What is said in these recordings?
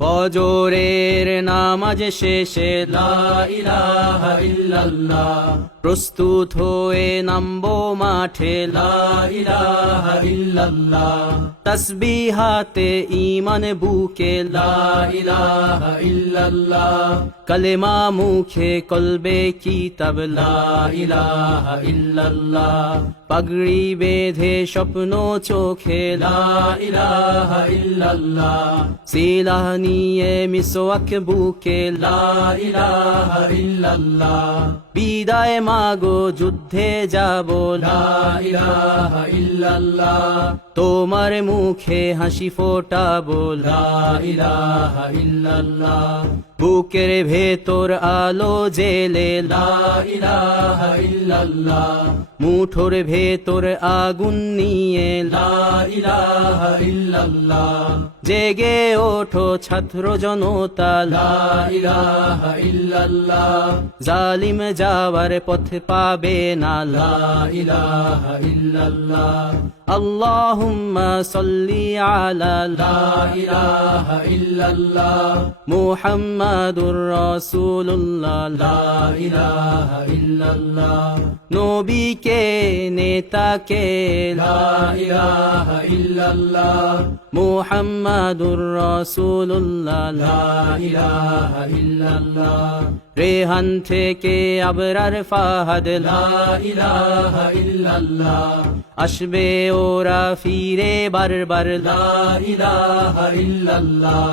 ফজরের নামাজ শেষে লা ইলাহা ইল্লাল্লাহ, প্রস্তুত হয়ে নামবো মাঠে লা ইলাহা ইল্লাল্লাহ, তাসবিহাতে ঈমান বুকে লা ইলাহা ইল্লাল্লাহ, কালেমা মুখে কলবে কিতাব লা ইলাহা ইল্লাল্লাহ, পাগড়ি বেঁধে স্বপ্ন চোখে লা ইলাহা ইল্লাল্লাহ, সিলাহ নিয়ে মিসওয়াক বুকে লা ইলাহা ইল্লাল্লাহ, বিদায় মাগো যুদ্ধে যাব লা ইলাহা ইল্লাল্লাহ, তোমার মুখে হাসি ফোটাবো লা ইলাহা ইল্লাল্লাহ, বুকের ভেতর আলো জেলে লা ইলাহা ইল্লাল্লাহ, মুঠোর ভেতর আগুন নিয়ে লা ইলাহা ইল্লাল্লাহ, জেগে ওঠো ছাত্র জনতা লা ইলাহা ইল্লাল্লাহ, জালিম যাওয়ার পথ পাবে না লা ইলাহা ইল্লাল্লাহ, আল্লাহুম্মা সাল্লি আলা লা ইলাহা ইল্লাল্লাহ, মুহাম্মাদুর রাসূলুল্লাহ লা ইলাহা ইল্লাল্লাহ, নবীকে নেতাকে লা ইলাহা ইল্লাল্লাহ, মুহাম্মাদুর রাসূলুল্লাহ লা ইলাহা ইল্লাল্লাহ, রেহান থেকে আবরার ফাহাদ লা ইলাহা ইল্লাল্লাহ, আসবে ওরা ফিরে বারবার লা ইলাহা ইল্লাল্লাহ,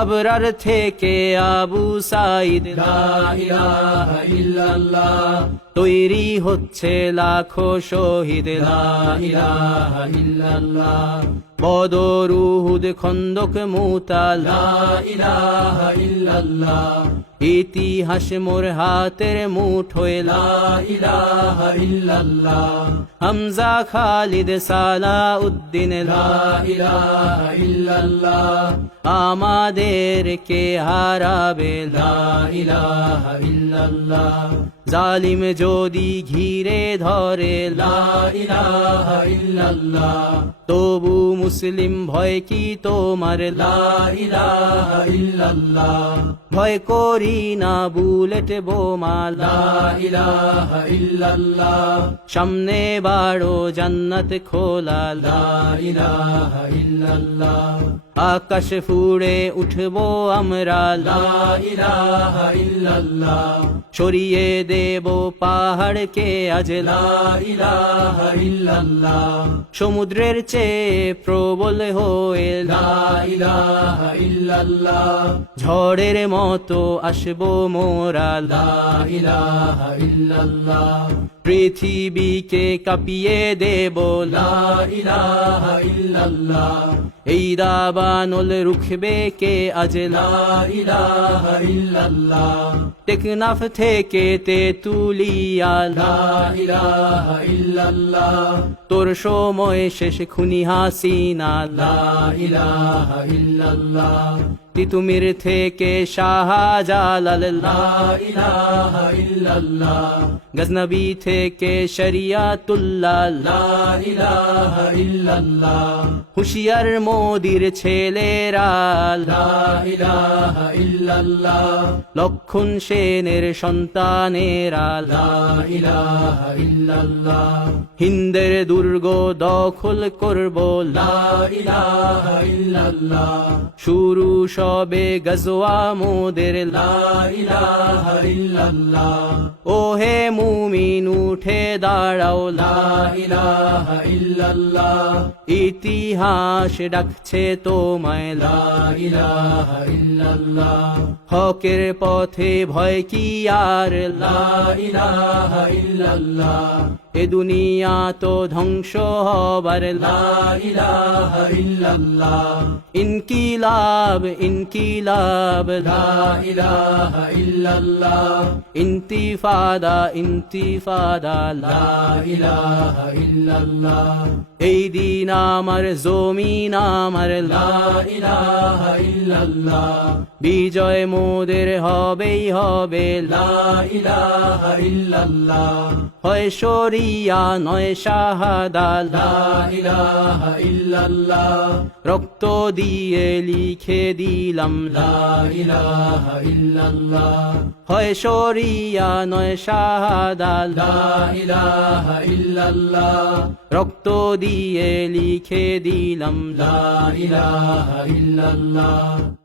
আবরার থেকে আবু সাঈদ লা ইলাহা ইল্লাল্লাহ, তৈরি হচ্ছে লাখো শহীদ লা ইলাহা ইল্লাল্লাহ, বদর উহুদ খন্দক মুতা লা ইলাহা ইল্লাল্লাহ, ইতিহাস মোর হাতের মুঠোয় লা ইলাহা ইল্লাল্লাহ, হামজা খালিদ সালাউদ্দিন লা ইলাহা ইল্লাল্লাহ, আমাদেরকে হারাবে লা ইলাহা ইল্লাল্লাহ, জালিম যদি ঘিরে ধরে লা ইলাহা ইল্লাল্লাহ, তবু মুসলিম ভয় কি তোমার লা ইলাহা ইল্লাল্লাহ, ভয় করি না বুলেট বোমা লা ইলাহা ইল্লাল্লাহ, সামনে বাড়ো জান্নাত খোলা লা ইলাহা ইল্লাল্লাহ, আকাশ ফুড়ে উঠবো আমরা লা ইলাহা ইল্লাল্লাহ, সরিয়ে দেব পাহাড়কে আজ লা ইলাহা ইল্লাল্লাহ, সমুদ্রের চেয়ে প্রবল হয়ে লা ইলাহা ইল্লাল্লাহ, ঝড়ের মতো আসবো মোরা লা ইলাহা ইল্লাল্লাহ, পৃথিবীকে কাঁপিয়ে দেব লা ইলাহা ইল্লাল্লাহ, এই দাবানল রুখবে কে আজ লা ইলাহা ইল্লাল্লাহ, টেকনাফ থেকে তেতুলিয়া লা ইলাহা ইল্লাল্লাহ, তোর সময় শেষ খুনি হাসিনা লা ইলাহা ইল্লাল্লাহ, তিতুমির থেকে শাহজালাল লা ইলাহা ইল্লাল্লাহ, গজনবী থেকে শরিয়াতুল্লাহ লা ইলাহা ইল্লাল্লাহ, হুশিয়ার মোদির ছেলেরা লা ইলাহা ইল্লাল্লাহ, লক্ষণ সেনের সন্তানেরা লা ইলাহা ইল্লাল্লাহ, হিন্দের দুর্গ দখল করব লা ইলাহা ইল্লাল্লাহ, শুরু সবে গজওয়া মোদের লা ইলাহা ইল্লাল্লাহ, ও হে মুমিন উঠে দাঁড়াও লা ইলাহা ইল্লাল্লাহ, ইতিহাস ডাকছে তোমায় লা ইলাহা ইল্লাল্লাহ, হকের পথে ভয় কি আর লা ইলাহা ইল্লাল্লাহ, এ দুনিয়া তো ধ্বংস হবার লা ইলাহা ইল্লাল্লাহ, ইনকিলাব ইনকিলাব লা ইলাহা ইল্লাল্লাহ, ইন্তিফাদা ইন্তিফাদা লা ইলাহা ইল্লাল্লাহ, এই দিন আমার জমিন আমার লা ইলাহা ইল্লাল্লাহ, বিজয় মোদের হবেই হবে লা ইলাহা ইল্লাল্লাহ, হয় শরীর শরিয়া নয় শাহাদা লা ইলাহা ইল্লাল্লাহ রক্ত দিয়ে লিখে দিলাম লা ইলাহা ইল্লাল্লাহ হয় শরিয়া নয় শাহাদা লা ইলাহা ইল্লাল্লাহ রক্ত দিয়ে লিখে দিলাম লা ইলাহা ইল্লাল্লাহ